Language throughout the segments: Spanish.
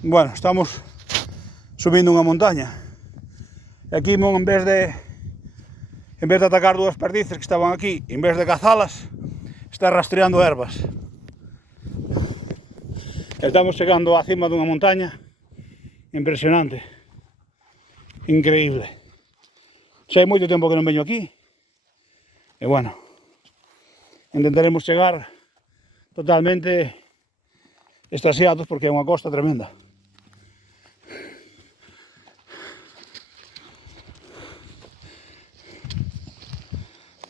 Bueno, estamos subindo unha montaña. E aquí en vez de atacar dúas perdices que estaban aquí, en vez de cazalas, está rastreando ervas. Estamos chegando á cima dunha montaña impresionante, increíble. Xa hai moito tempo que non veño aquí. E bueno, intentaremos chegar totalmente extasiados porque é unha costa tremenda.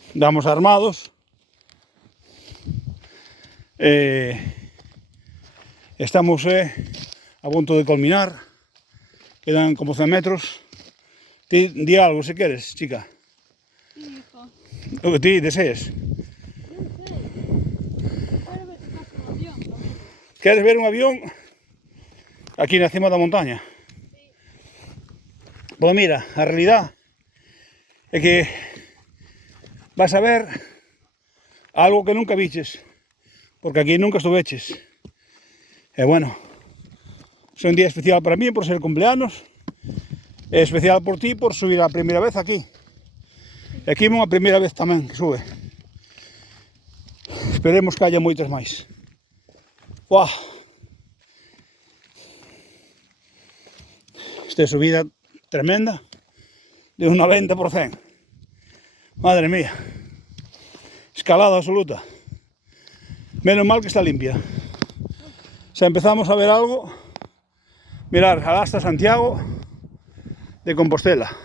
Damos armados. Estamos a punto de culminar. Quedan como 100 metros. Ti di algo se queres, chica. Sí, hijo. O que ti desees. Queres ver un avión aquí na cima da montaña? Sí. Pois mira, a realidad é que vas a ver algo que nunca viches, porque aquí nunca estuveches. E bueno, é un día especial para mí por ser cumpleanos, e especial por ti por subir a primeira vez aquí. E aquí é unha primeira vez tamén que sube. Esperemos que haya moitas máis. Buah. Esta subida tremenda de un 90%. Madre mía. Escalada absoluta. Menos mal que está limpia. Si empezamos a ver algo, mirar, hasta Santiago de Compostela.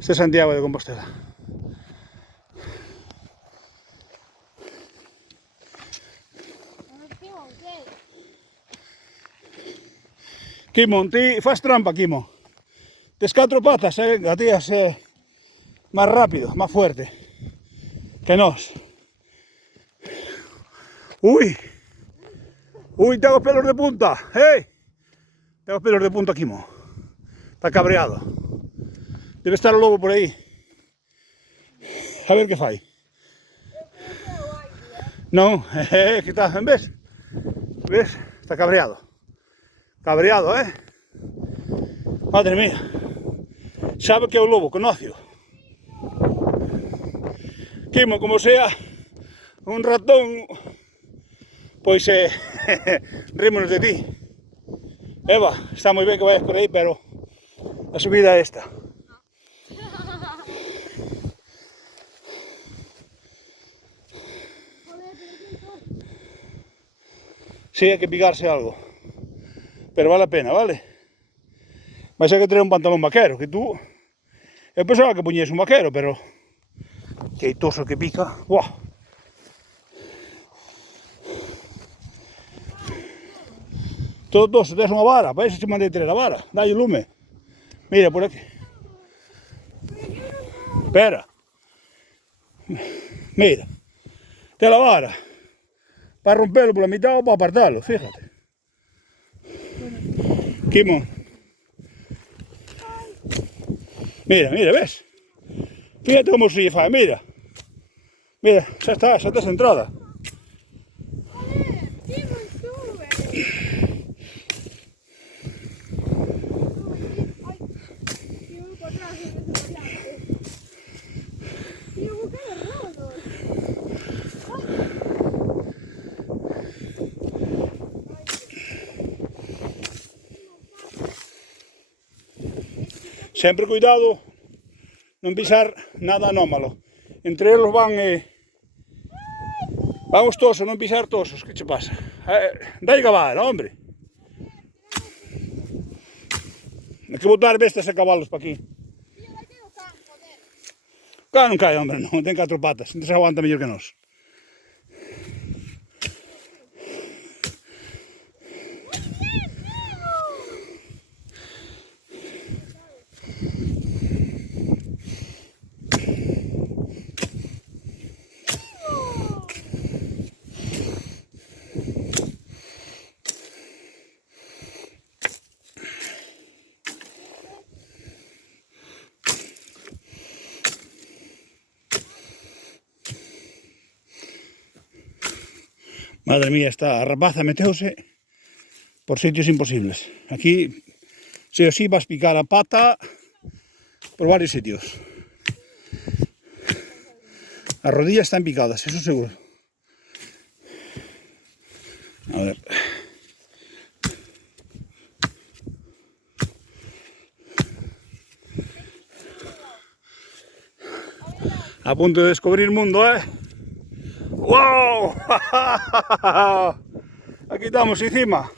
Este es Santiago de Compostela. Quimo, ti fas trampa, Quimo. Tes 4 patas, a ti es más rápido, más fuerte que nos. Uy, tengo os pelos de punta, tengo os pelos de punta, Quimo. Está cabreado. Debe estar o lobo por aí. A ver que fai. Non, que está, ves? Ves? Está cabreado. Cabreado, Madre mía. Sabe que é o lobo, conocio. Quimo, como sea un ratón, pois rímonos de ti. Eva, está moi ben que vayas por aí, pero a subida é esta. Sí, hai que picarse algo. Pero vale a pena, vale? Vais a que traer un pantalón vaquero, que tú... Eu pensaba que puñes un vaquero, pero... Que toso que pica. ¡Buah! Todo toso, tes unha vara, para iso se mandei traer a vara. Dalle lume. Mira, por aquí. Espera. Mira. Te la vara. Para romperlo por la mitad o para apartarlo, fíjate. Quimo. Mira, ves? Fíjate como se fai, mira. Mira, xa está centrada. Sempre cuidado non pisar nada anómalo. Entre eles van os tosos, non pisar tosos. Que che pasa? Dai cabala, hombre. Hai que botar bestas e cabalos para aquí. Cá non cae, hombre, non. Ten 4 patas. Entón se aguanta mellor que nós. Madre mía, esta rapaza meteuse por sitios imposibles. Aquí sí o sí vas a picar a pata por varios sitios. Las rodillas están picadas, eso seguro. A ver. A punto de descubrir mundo, ¿eh? ¡Wow! Aquí estamos encima.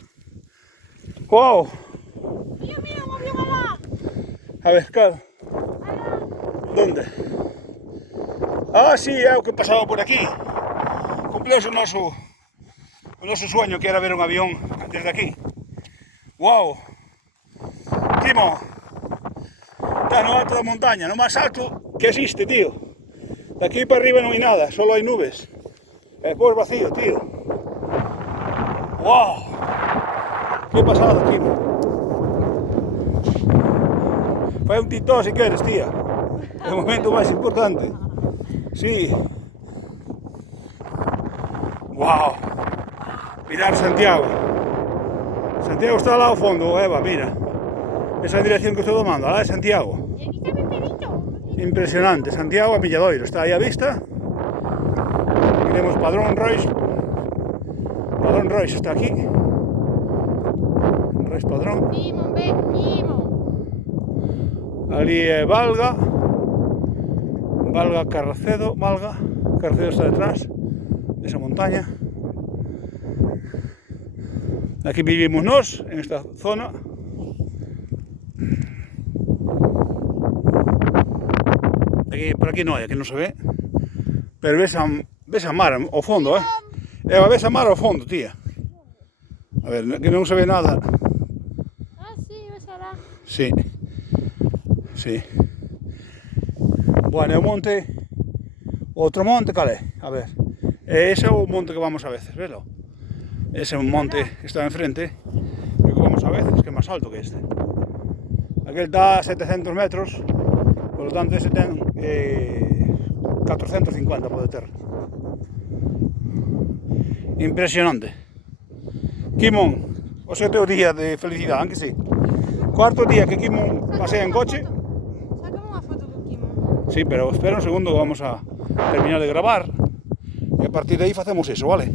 ¡Wow! Mira, mira, movió mamá. A ver, claro. ¿Dónde? Ah, sí, é o que pasaba por aquí. Cumplióse o noso sueño, que era ver un avión desde aquí. ¡Wow! Timo, está no alto da montaña, no máis alto que existe, tío. De aquí para arriba non hai nada, solo hai nubes. E despois vacío, tío. ¡Wow! Que pasada, Timo. Fai un TikTok si queres, tía. É o momento máis importante. Sí. ¡Wow! Mirar Santiago. Santiago está lá ao fondo, Eva, mira. Esa é a dirección que estou tomando, lá é Santiago. Y aquí está mi perrito. Impresionante, Santiago a Milladoiro, está aí a vista. Aquí temos Padrón Rois. Padrón Rois está aquí. Rois Padrón. Timo, ve, Timo. Ali é Valga. Valga Carracedo, Valga. Carracedo está detrás desa montaña. Aquí vivimos nós, en esta zona. Aquí, por aquí non hai, aquí non se ve. Pero ves a mar ao fondo, eh? Eva, ves a mar ao fondo, tía. A ver, que non se ve nada. Ah, sí, ves ahora. Sí. Sí. Bueno, é o monte. Outro monte, cal é? A ver. Ese é o monte que vamos a veces, velo? Ese é un monte que está enfrente, que vamos a veces, que é máis alto que este. Aquel está a 700 metros, por lo tanto ese ten 450 pode ter. Impresionante. Quimón, o seu teu día de felicidade, aunque sí. Cuarto día que Quimón pasea en coche. Sácame una foto con Timo. Sí, pero espera un segundo que vamos a terminar de gravar e a partir de aí facemos eso, vale?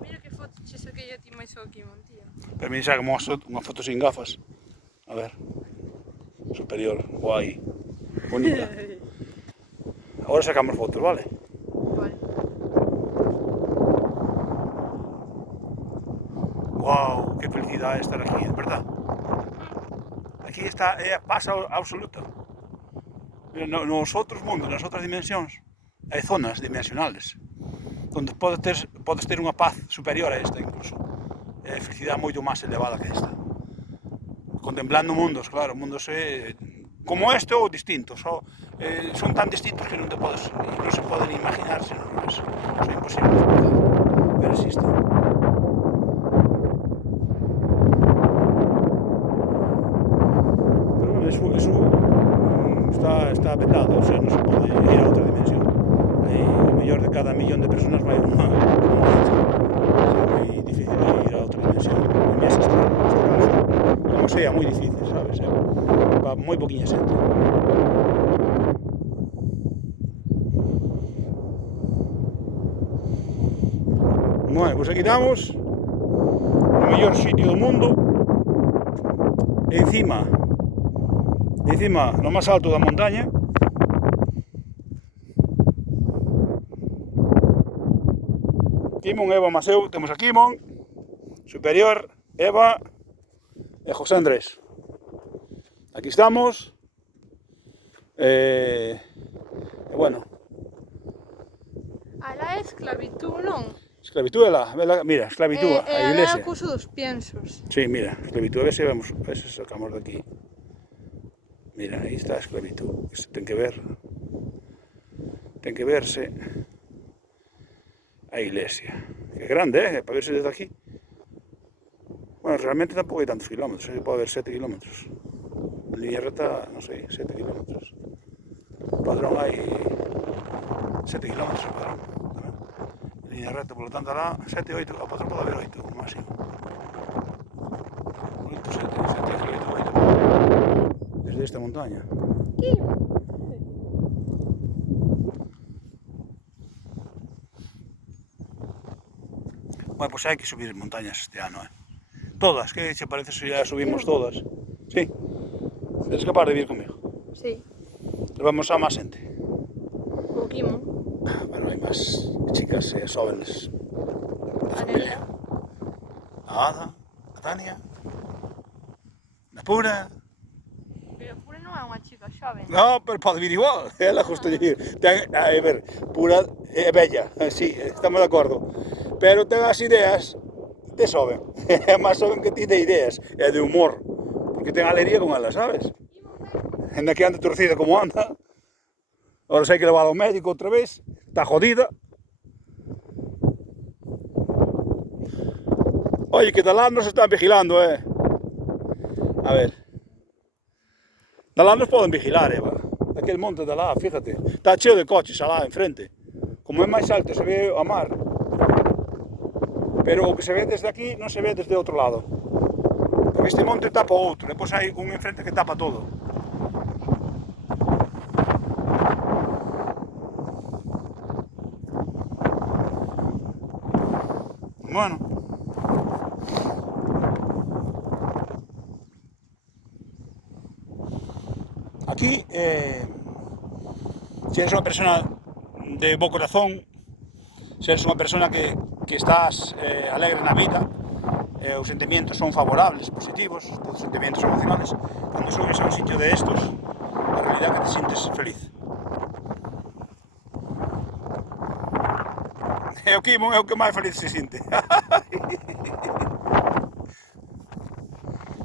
Mira que foto che saquei a ti máis ao Timo, tío. Pero me sacamos unha foto sin gafas. A ver. Superior, guai. Bonita. Agora sacamos fotos, vale? Vale. Wow, que felicidade estar aquí, é verdad. Aquí está, é a paz absoluta. Mira, nos outros mundos, nas outras dimensións, hai zonas dimensionales onde podes ter unha paz superior a esta incluso. É a felicidade moito máis elevada que esta. Contemplando mundos, claro, mundos como este ou distintos, son tan distintos que non se poden imaginar, senón son imposibles de explicar, pero existen. Pero bueno, eso está vetado, o sea, non se pode ir a outra dimensión. Aí, o mellor de cada millón de personas vai unha. É moi difícil ir a outra dimensión. En vez de estar, como sea, moi difícil, sabes? Para moi poquinha xente. Bueno, pois aquí estamos, o mellor sitio do mundo, encima, no máis alto da montaña. Quimón, Eva, Maseu, temos a Quimón, Superior, Eva e José Andrés. Aquí estamos. Bueno. Alá é esclavitud, non? Esclavitud é lá, mira, esclavitud, a iglesia. Alá é o couso dos piensos. Sí, mira, esclavitud, a ver se sacamos de aquí. Mira, aí está a esclavitud, isto ten que verse a iglesia. Que grande, para verse desde aquí. Bueno, realmente tampouco hai tantos kilómetros, pode haber 7 kilómetros. En línea recta, non sei, 7 kilómetros. Padrón hai 7 km o padrón. Línea recta, por lo tanto, hará 7, 8, a patrón pode haber 8, o máximo. 8, 7, 8, 8. Desde esta montaña. Bueno, pues hai que subir montañas este ano, Todas, que che parece se ya subimos todas? Sí. Eres capaz de vir comigo? Sí. Vamos a máis xente. O Quimo. Bueno, hai máis chicas e jóvenes da familia. A Ada, a Tania, a Pura. Pero Pura non é unha chica xoven. No, pero pode vir igual, ela justo lle vir. A ver, Pura é bella, sí, estamos de acordo. Pero ten as ideas de xoven. É máis xoven que ti de ideas e de humor. Porque ten alegría con ela, sabes? Ainda que ande torcida como anda. Ahora sei que levado ao médico outra vez. Está jodida. Oye, que de lá nos están vigilando, A ver. De lá nos poden vigilar, Aquel monte de lá, fíjate. Está cheo de coches alá enfrente. Como é máis alto, se ve a mar. Pero o que se ve desde aquí non se ve desde outro lado. Porque este monte tapa o outro, depois hai un enfrente que tapa todo. Bueno. Aquí, se eres unha persona de bo corazón, se eres unha persona que estás alegre na vida, os sentimientos son favorables, positivos, todos os sentimientos son emocionales, cando subes a un sitio de estos, a realidad é que te sientes feliz. E o Quimo é o que máis feliz se sinte.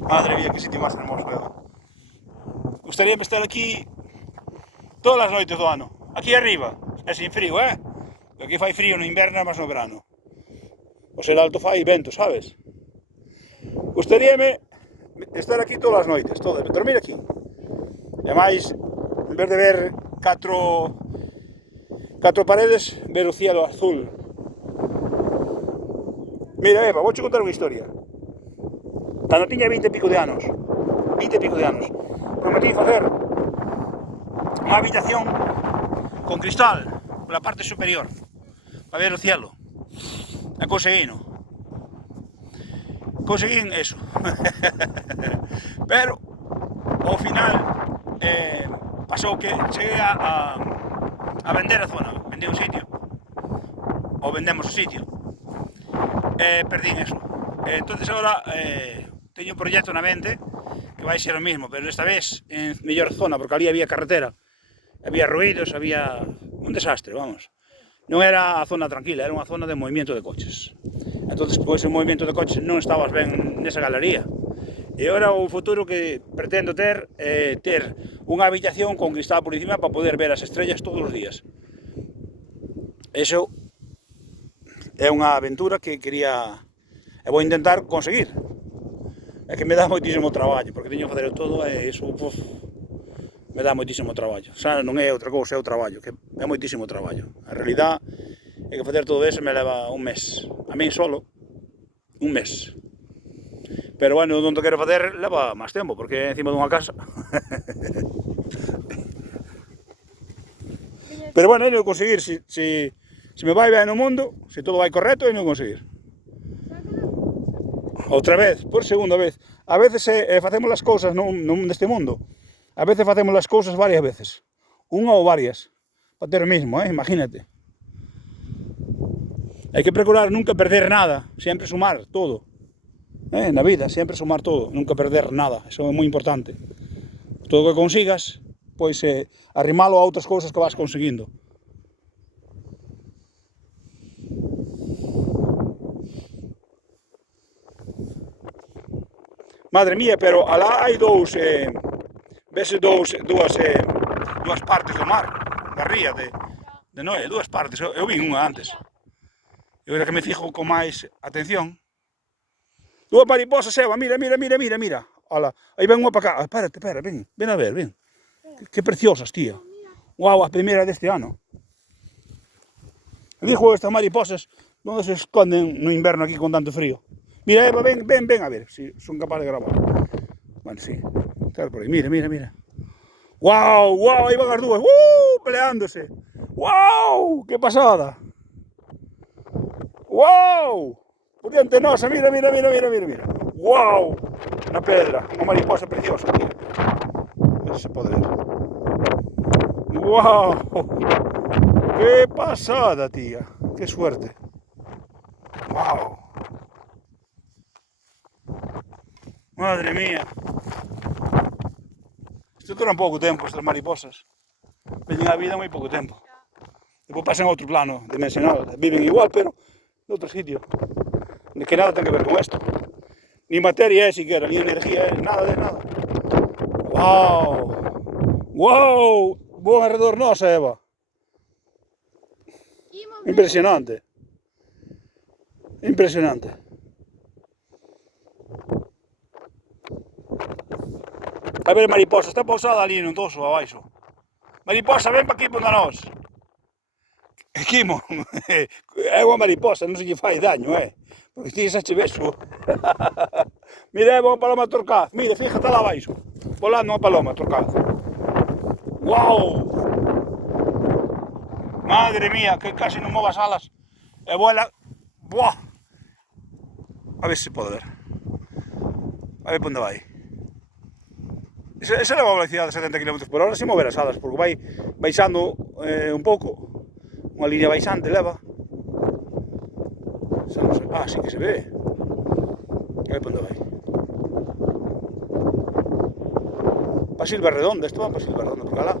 Madre mía, que sitio máis hermoso, Gustaríame estar aquí todas as noites do ano, aquí arriba, e sin frío, Aquí fai frío no inverno e máis no verano. O ser alto fai vento, sabes? Gustaríame estar aquí todas as noites, dormir aquí. E máis, en vez de ver catro paredes, ver o cielo azul. Mira, Eva, vou che contar unha historia. Cando tiña 20 e pico de anos, prometí facer unha habitación con cristal pola parte superior, para ver o cielo. E conseguín eso. Pero ao final pasou que cheguei a vender a zona, vendí un sitio, ou vendemos o sitio, e perdín eso. Entonces agora teño un proxecto na mente que vai ser o mismo, pero esta vez en mellor zona, porque ali había carretera, había ruídos, había un desastre, vamos. Non era a zona tranquila, era unha zona de movimento de coches. Entonces, con ese movimento de coches non estabas ben nesa galería. E agora o futuro que pretendo ter é ter unha habitación con cristal por encima para poder ver as estrellas todos os días. Eso é unha aventura que quería e vou intentar conseguir. É que me dá moitísimo traballo, porque teño que facer todo e iso, me dá moitísimo traballo. Xa non é outra cousa, é o traballo, que é moitísimo traballo. A realidad é que facer todo eso me leva un mes. A min solo, un mes. Pero bueno, non te quero facer, leva máis tempo, porque é encima dunha casa. Pero bueno, é non conseguir, se me vai ben no mundo, se todo vai correcto, é non conseguir. Outra vez, por segunda vez. A veces facemos as cousas non deste mundo. A veces facemos as cousas varias veces. Unha ou varias. Para ter o mismo, imagínate. Hai que procurar nunca perder nada. Sempre sumar todo. Na vida, sempre sumar todo. Nunca perder nada. Eso é moi importante. Todo o que consigas, pois arrimalo a outras cousas que vas conseguindo. Madre mía, pero alá hai dúas partes do mar, da ría de Noé, dúas partes, eu vi unha antes. E agora que me fijo con máis atención. Dúas mariposas, Eva, mira. Ola, aí ven unha para cá. Espera, ven a ver, ven. Que preciosas, tía. Guau, a primeira deste ano. Dijo estas mariposas, ¿dónde se esconden no inverno aquí con tanto frío? Mira, Eva, ven, ven, ven a ver si son capaces de grabar. Bueno, sí, está por ahí, mira, mira, mira. ¡Wow! ¡Wow! Ahí van las dos, peleándose. ¡Wow! ¡Qué pasada! ¡Wow! Por diante nosa, mira, mira, mira, mira, mira, mira. ¡Wow! Una pedra, una mariposa preciosa, tío. Eso se puede ver. ¡Wow! ¡Qué pasada, tía! ¡Qué suerte! ¡Wow! Madre mía. Isto dura pouco tempo, estas mariposas. Veñen a vida moi pouco tempo. Depois pasan a outro plano dimensional. Viven igual, pero de outro sitio. Que nada ten que ver con isto. Ni materia é siquiera, ni energía é, nada de nada. ¡Wow! ¡Wow! Vou alrededor nosa, Eva. Impresionante. Impresionante. A ver, mariposa, está pousada ali no toso abaixo. Mariposa, ven pa aquí por nós. Quimo, é unha mariposa, non se lle fai daño, porque ti xa che beso. Mira, é unha paloma torcaz, mira, fíjate lá abaixo. Volando unha paloma torcaz. Wow! Madre mía, que casi non move as alas. E vuela. Buah! A ver se pode ver. A ver por onde vai. Esa leva a velocidade de 70 km/h sin mover as alas, porque vai baixando un pouco. Unha línea baixante leva. Ah, sí que se ve. A ver por onde vai. Pa Silvarredonda, isto van pa Silvarredonda, porque alá.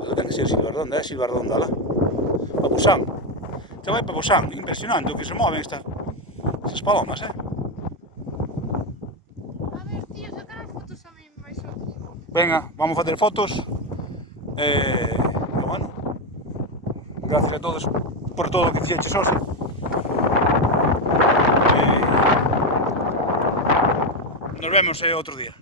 Isto ten que ser Silvarredonda, Silvarredonda alá. Pa Busán. Isto vai pa Busán, impresionante o que se moven estas palomas, A ver, tío, sacar as fotos a mí máis ao último. Venga, vamos a facer fotos. E bueno, gracias a todos por todo o que fixeches hoxe. Nos vemos outro día.